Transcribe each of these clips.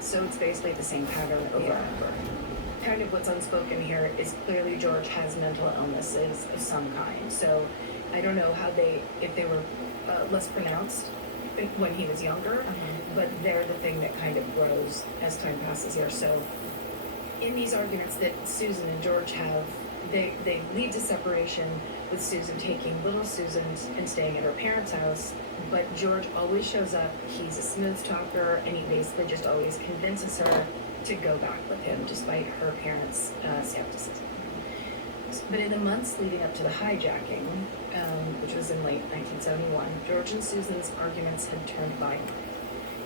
So it's basically the same pattern over and over. Kind of what's unspoken here is clearly George has mental illnesses of some kind. So I don't know if they were less pronounced when he was younger, but they're the thing that kind of grows as time passes here. So in these arguments that Susan and George have, they lead to separation, with Susan taking little Susan and staying at her parents' house. But George always shows up. He's a smooth talker, and he basically just always convinces her to go back with him, despite her parents' skepticism. But in the months leading up to the hijacking, which was in late 1971, George and Susan's arguments had turned violent.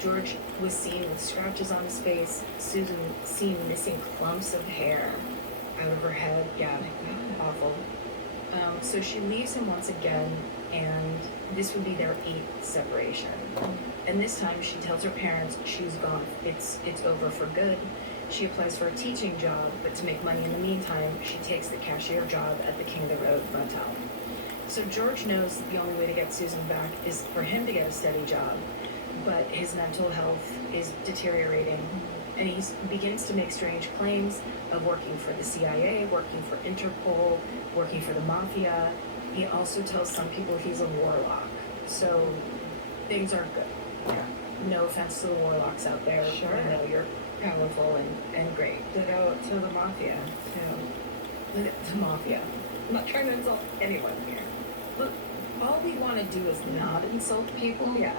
George was seen with scratches on his face, Susan seen missing clumps of hair out of her head. Yeah, awful. So she leaves him once again, and this would be their 8th separation. And this time she tells her parents she's gone. It's over for good. She applies for a teaching job, but to make money in the meantime, she takes the cashier job at the King of the Road motel. So George knows that the only way to get Susan back is for him to get a steady job, but his mental health is deteriorating, and he begins to make strange claims of working for the CIA, working for Interpol, working for the mafia. He also tells some people he's a warlock. So things aren't good. Yeah. No offense to the warlocks out there. Sure. I know you're powerful and great. Ditto to the mafia, too. The mafia. I'm not trying to insult anyone here. Look, all we want to do is not insult people. Yeah,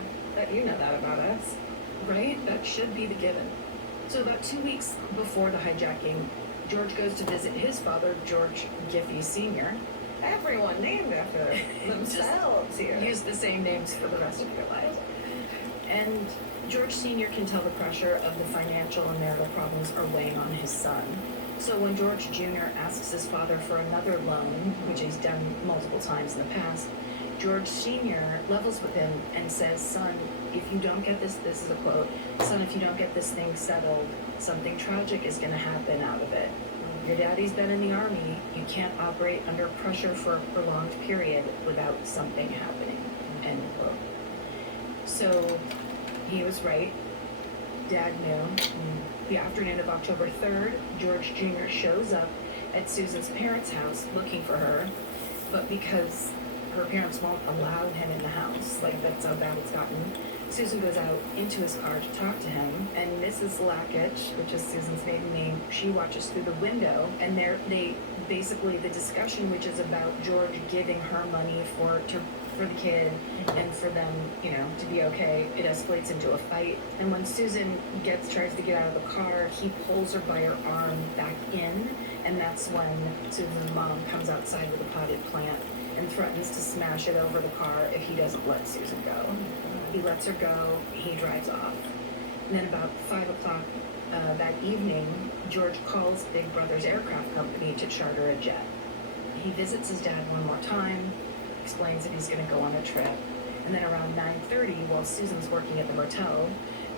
you know that about us. Right? That should be the given. So about 2 weeks before the hijacking, George goes to visit his father, George Giffey Sr. Everyone named after themselves here. Use the same names for the rest of your life. And George Sr. can tell the pressure of the financial and marital problems are weighing on his son. So when George Jr. asks his father for another loan, which he's done multiple times in the past, George Sr. levels with him and says, son, if you don't get this is a quote, son, if you don't get this thing settled, something tragic is going to happen out of it. Your daddy's been in the army. You can't operate under pressure for a prolonged period without something happening, end quote. So he was right. Dad knew. The afternoon of October 3rd, George Jr. shows up at Susan's parents' house looking for her, but because her parents won't allow him in the house, like that's how bad it's gotten, Susan goes out into his car to talk to him, and Mrs. Lackich, which is Susan's maiden name, she watches through the window, and they basically, the discussion, which is about George giving her money for the kid and for them, to be okay, it escalates into a fight. And when Susan tries to get out of the car, he pulls her by her arm back in, and that's when Susan's mom comes outside with a potted plant and threatens to smash it over the car if he doesn't let Susan go. He lets her go, he drives off. And then about 5 o'clock that evening, George calls Big Brother's aircraft company to charter a jet. He visits his dad one more time, explains that he's going to go on a trip. And then around 9:30, while Susan's working at the motel,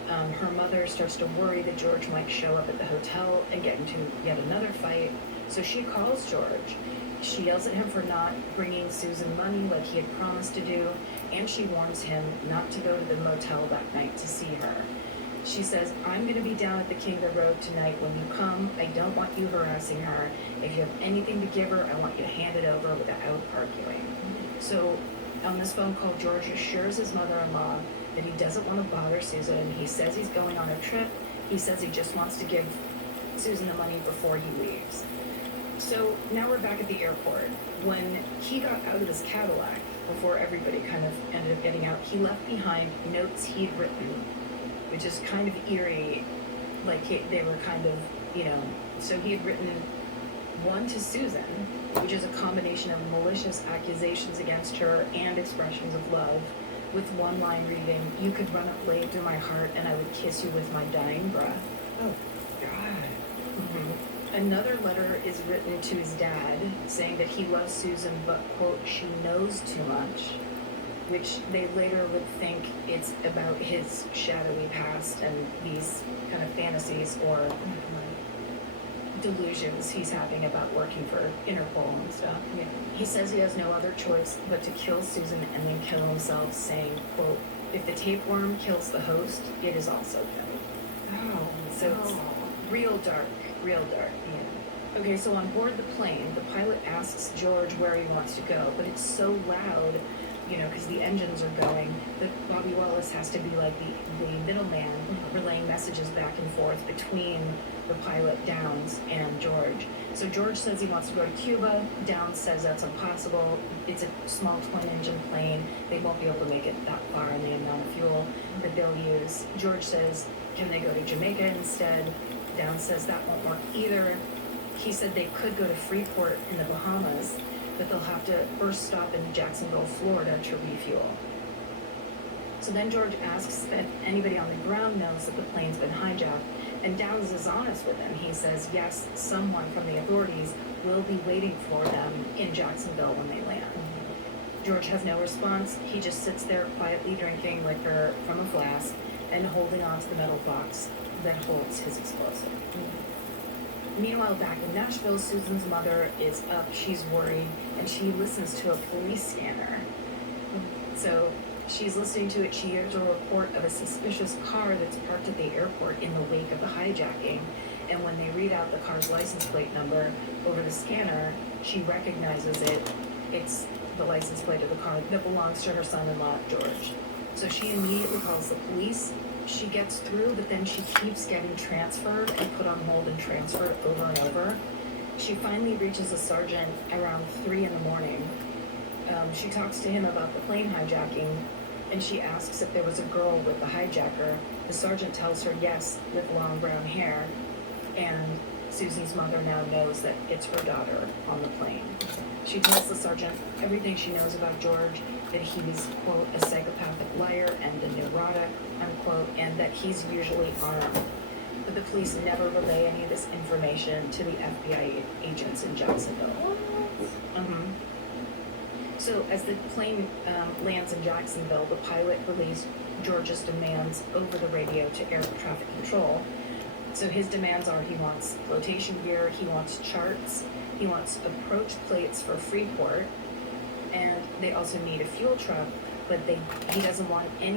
her mother starts to worry that George might show up at the hotel and get into yet another fight. So she calls George. She yells at him for not bringing Susan money like he had promised to do, and she warns him not to go to the motel that night to see her. She says, I'm going to be down at the King of the Road tonight when you come. I don't want you harassing her. If you have anything to give her, I want you to hand it over without arguing. So on this phone call, George assures his mother-in-law that he doesn't want to bother Susan. He says he's going on a trip. He says he just wants to give Susan the money before he leaves. So now we're back at the airport. When he got out of his Cadillac, before everybody kind of ended up getting out, he left behind notes he'd written, which is kind of eerie, like they were kind of, so he had written one to Susan, which is a combination of malicious accusations against her and expressions of love, with one line reading, you could run a blade through my heart and I would kiss you with my dying breath. Oh, God. Mm-hmm. Another letter is written to his dad saying that he loves Susan, but, quote, she knows too much, which they later would think it's about his shadowy past and these kind of fantasies or delusions he's having about working for Interpol and stuff. Yeah. He says he has no other choice but to kill Susan and then kill himself, saying, quote, if the tapeworm kills the host, it is also dead. Oh, So it's no. real dark, real dark. Yeah. Okay, so on board the plane, the pilot asks George where he wants to go, but it's so loud, because the engines are going, that Bobby Wallace has to be like the middleman, relaying messages back and forth between the pilot, Downs, and George. So George says he wants to go to Cuba. Downs says that's impossible. It's a small twin-engine plane. They won't be able to make it that far on the amount of fuel that they'll use. George says, can they go to Jamaica instead? Downs says that won't work either. He said they could go to Freeport in the Bahamas, but they'll have to first stop in Jacksonville, Florida to refuel. So then George asks if anybody on the ground knows that the plane's been hijacked, and Downs is honest with him. He says, yes, someone from the authorities will be waiting for them in Jacksonville when they land. George has no response. He just sits there quietly drinking liquor from a flask and holding onto the metal box that holds his explosive. Meanwhile, back in Nashville, Susan's mother is up. She's worried, and she listens to a police scanner. So she's listening to it. She hears a report of a suspicious car that's parked at the airport in the wake of the hijacking. And when they read out the car's license plate number over the scanner, she recognizes it. It's the license plate of the car that belongs to her son-in-law, George. So she immediately calls the police. She gets through, but then she keeps getting transferred and put on hold and transferred over and over. She finally reaches a sergeant around 3 in the morning. She talks to him about the plane hijacking, and she asks if there was a girl with the hijacker. The sergeant tells her yes, with long brown hair, and Susan's mother now knows that it's her daughter on the plane. She tells the sergeant everything she knows about George, that he's, quote, a psychopathic liar and a neurotic, unquote, and that he's usually armed. But the police never relay any of this information to the FBI agents in Jacksonville. So as the plane lands in Jacksonville, the pilot relays George's demands over the radio to air traffic control. So his demands are he wants flotation gear, he wants charts, he wants approach plates for Freeport, and they also need a fuel truck, but he doesn't want any